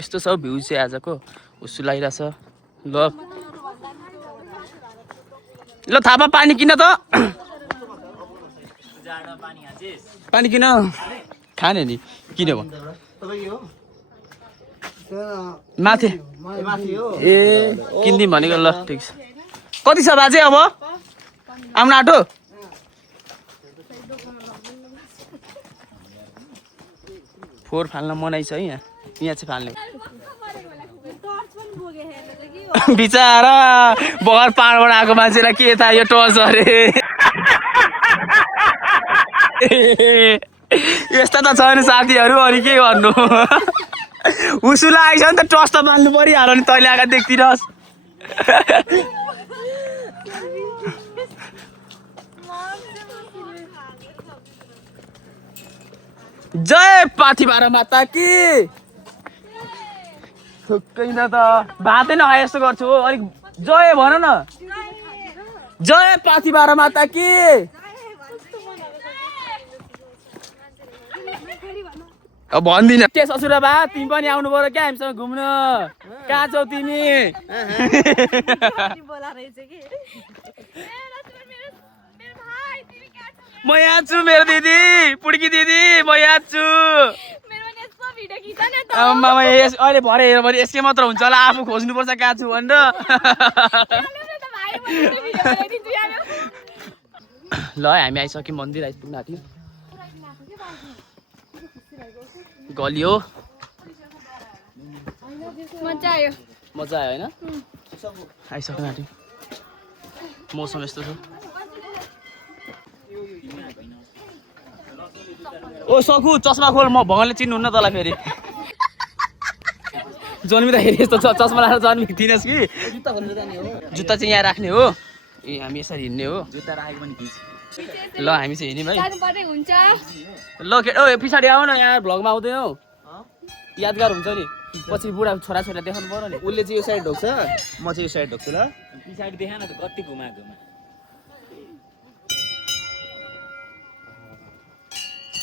यस्तो छ भ्यू चाहिँ आजको उसु लागिरहेछ ल ल थापा पानी किन त पानी किन खाने नि किन भयो माथि ए किनिदिउँ भनेको ल ठिक छ कति छ बाजे अब आउन आँटो फोहोर फाल्न मनाइ छ है यहाँ चाहिँ फाल्ने बिचारा बगर पाहाडबाट आएको मान्छेलाई के थाहा यो टर्च अरे यस्ता त छैन साथीहरू अनि के गर्नु उसु लागेको छ नि त टर्च त मान्नु परिहाल्यो नि तैँले आएको देखिरहस् जय पाथिभारा माता कि थुक्कै त भातै नखाए यस्तो गर्छु हो अलिक जय भन न जय पाथिभारा माता कि अब भन्दिनँ के ससुरा बा तिमी पनि आउनु पर्यो क्या हामीसँग घुम्न कहाँ छौ तिमी म यहाँ छु मेरो दिदी पुड्की दिदी म यहाँ छु अहिले भरे हेऱ्यो भने यसकै मात्र हुन्छ होला आफू खोज्नुपर्छ कहाँ छु भनेर ल हामी आइसक्यौँ मन्दिर आइपुग्नु आँट्यो गली हो मजा आयो होइन आइसक्नु आँट्यो मौसम यस्तो छ ओ सकु चस्मा खोल म भगवानले चिन्नुहुन्न तँलाई फेरि जन्मिँदाखेरि यस्तो चस्मा लाएर जन्मिएको थिइनस् कि जुत्ता चाहिँ यहाँ राख्ने हो ए हामी यसरी हिँड्ने हो जुत्ता राखेको पनि ल हामी चाहिँ हिँड्यौँ है ल ओ पछाडि आऊ न यहाँ भ्लगमा आउँदैनौ यादगार हुन्छ नि पछि बुढा छोराछोरी देखाउनु पर्यो नि उसले चाहिँ यो साइड ढोक्छ म चाहिँ यो साइड ढोक्छु ल पछाडि देखा न त कति घुमाएको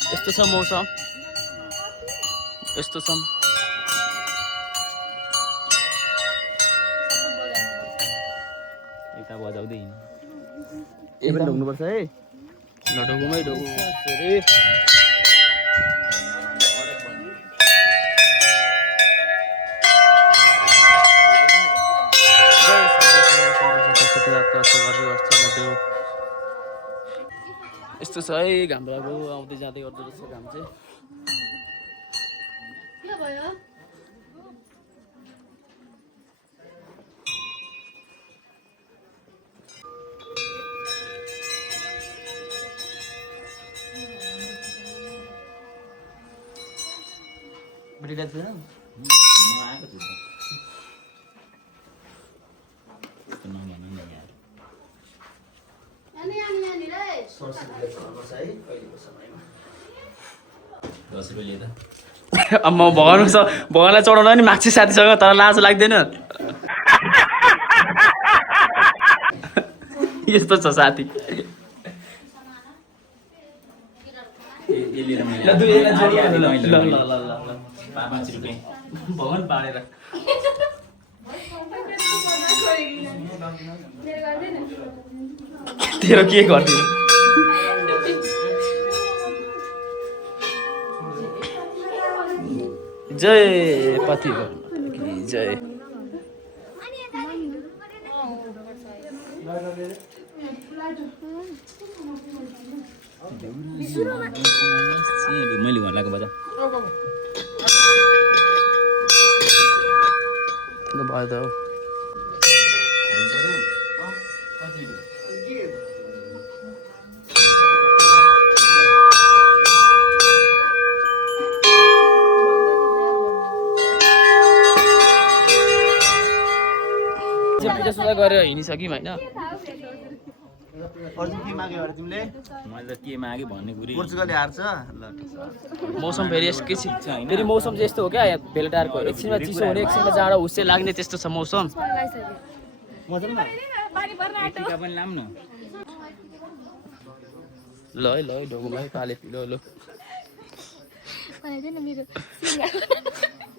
यस्तो छ मौसम यस्तो छ यता बजाउँदै ए पनि ढोग्नुपर्छ है ल ढोगौँ ढोगौँ यस्तो छ है घाम लाग्यो आउँदै जाँदै गर्दो रहेछ घाम चाहिँ म भगवानलाई चढाउन नि माग्छु साथीसँग तर लाज लाग्दैन यस्तो छ साथी भगवान पाडेर तेरो के गर्दिन जय पाथिभारा की जय मैले घर लगाएको बजा भयो त हो पूजा सुजा गरेर हिँडिसक्यौँ होइन मौसम फेरि एकैछिन फेरि मौसम चाहिँ यस्तो हो क्या बेलटारको एकछिनमा चिसो हुने एकछिनमा जाडो हुस्से लाग्ने त्यस्तो छ मौसम ल है ल ढोगुमा पाले पिलो ल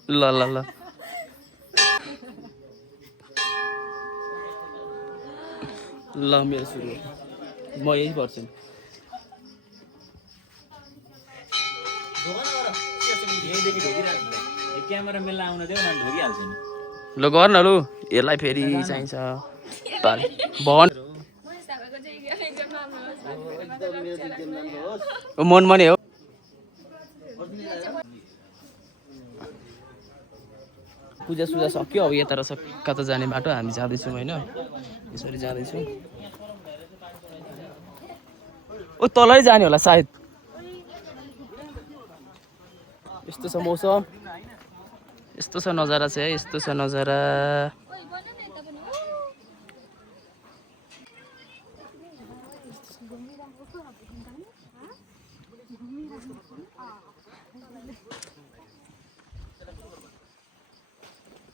ल ल ल मेरो सुरु म यही पर्छु क्यामेराम्यानलाई आउन देऊ न ढोगिहाल्छ नि ल गर न लु यसलाई फेरि चाहिन्छ भगवान मनमने हो पूजा सुजा सक्यो अब यता रहेछ कता जाने बाटो हामी जाँदैछौँ होइन यसरी जाँदैछौँ ओ तलै जाने होला सायद यस्तो छ मौसम यस्तो छ नजारा चाहिँ है यस्तो छ नजारा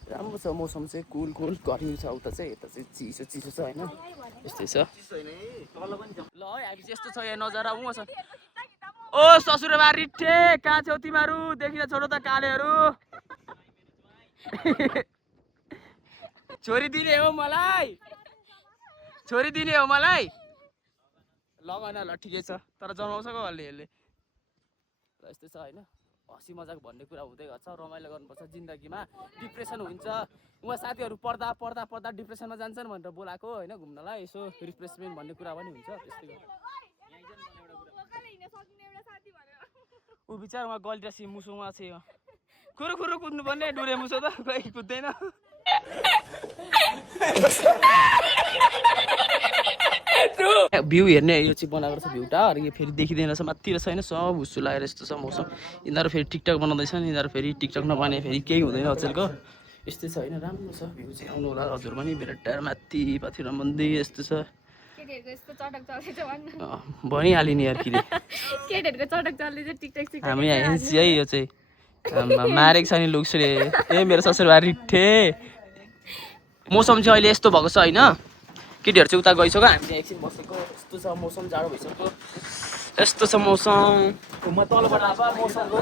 राम्रो छ मौसम चाहिँ कुल गर्मी छ उता चाहिँ यता चाहिँ चिसो छ होइन यस्तै छ ल है हामी चाहिँ यस्तो छ यहाँ नजारा उ छ ओ ससुराबा रिट्ठे कहाँ छौ तिमीहरू देखिन छोडो त कालेहरू छोरी दिने हो मलाई लगन ल ठिकै छ तर जमाउँछ कसले यसले यस्तै छ होइन हँसी मजाक भन्ने कुरा हुँदै गर्छ रमाइलो गर्नुपर्छ जिन्दगीमा डिप्रेसन हुन्छ उहाँ साथीहरू पढ्दा डिप्रेसनमा जान्छन् भनेर बोलाएको होइन घुम्नलाई यसो रिफ्रेसमेन्ट भन्ने कुरा पनि हुन्छ त्यस्तै ऊ बिचार उहाँ गल्टिरासी मुसोमा छ खुरु कुद्नु पर्ने डुरे मुसो त कोही कुद्दैन भ्यू हेर्ने यो चाहिँ बनाएको छ भ्यू टावर यो फेरि देखिँदैन रहेछ माथि रहेछ होइन सब हुस्सु लागेर यस्तो छ मौसम यिनीहरू फेरि टिकटक बनाउँदैछन् यिनीहरू फेरि टिकटक नबनाए फेरि केही हुँदैन अचेलको यस्तै छ होइन राम्रो छ भ्यू चाहिँ आउनु होला हजुर पनि बेटार माथि पाथिर मन्दिर यस्तो छ भनिहाल्यो नि यार किरे हामी एनसी है यो चाहिँ मारेको छ नि लुक्सले ए मेरो ससुरबा रिट्ठे मौसम चाहिँ अहिले यस्तो भएको छ होइन केटीहरू चाहिँ उता गइसक्यो हामी चाहिँ एकछिन बसेको यस्तो छ मौसम जाडो भइसक्यो यस्तो छ मौसम म तलबाट अब मौसमको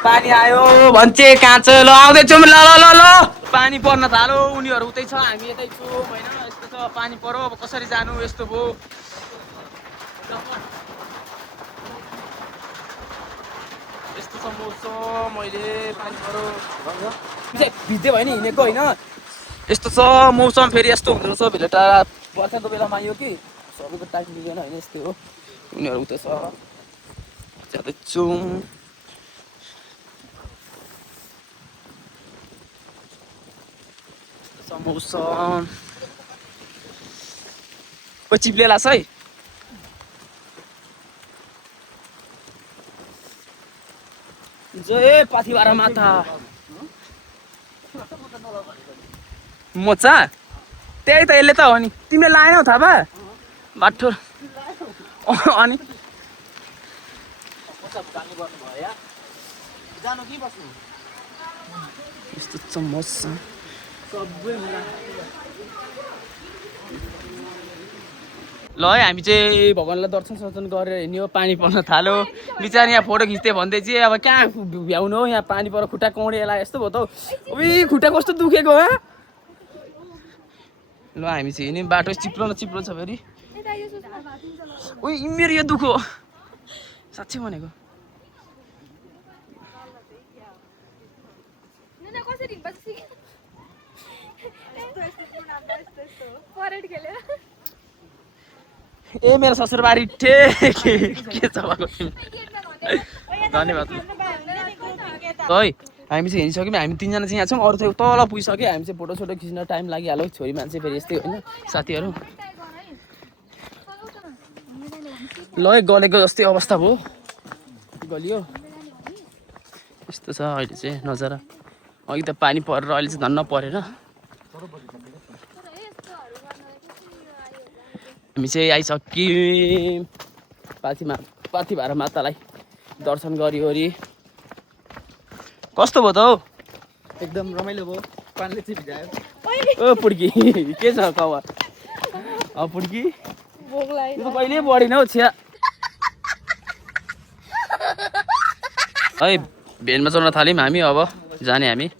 पानी आयो भन्छे कहाँ छ ल आउँदैछौँ ल पानी पर्न थाल्यो उनीहरू उतै छ हामी यतै छौँ होइन यस्तो छ पानी पऱ्यो अब कसरी जानु यस्तो भयो यस्तो छ मौसम अहिले पानी पऱ्यो भिज्दै भयो नि हिँडेको होइन यस्तो छ मौसम फेरि यस्तो हुँदो रहेछ भेले टाढा बर्खाको बेलामा आयो कि सबैको टाइम मिलेन होइन यस्तै हो उनीहरू उता छ जाँदैछौँ मौसम कोही चिप्लेला छ है जय पाथिबारा माता मोचा त्यही त यसले त हो नि तिमीले लाएनौ थाहा भा बाठो अनि यस्तो छ मौसम ल है हामी चाहिँ भगवान्लाई दर्शन गरेर हिँड्यो पानी पर्न थाल्यो बिचार यहाँ फोटो खिच्दै भन्दै चाहिँ अब कहाँ भ्याउनु हो यहाँ पानी पर खुट्टा कौडेला यस्तो भयो त उही खुट्टा कस्तो दुखेको हो ल हामी चाहिँ हिँड्यौँ बाटो चिप्लो छ फेरि उही मेरो यो दुखो साँच्चै भनेको ए मेरो ससुरबारी ठे के छ धन्यवाद है हामी चाहिँ हिँडिसक्यौँ हामी तिनजना चाहिँ यहाँ छौँ अरू चाहिँ तल पुगिसक्यो हामी चाहिँ फोटोसोटो खिच्न टाइम लागिहाल्यो छोरी मान्छे फेरि यस्तै होइन साथीहरू ल है गलेको जस्तै अवस्था भयो गलियो यस्तो छ अहिले चाहिँ नजारा अघि त पानी परेर अहिले चाहिँ धन्न परेन हामी चाहिँ आइसक्यौँ पाथिभारा मातालाई दर्शन गरिवरी कस्तो भयो त हौ एकदम रमाइलो भयो पानीले चाहिँ भिजायो ओ पुड्की के छ खबर पुड्की कहिले बढेन हौ छ्या है भेनमा चढ्न थाल्यौँ हामी अब जाने हामी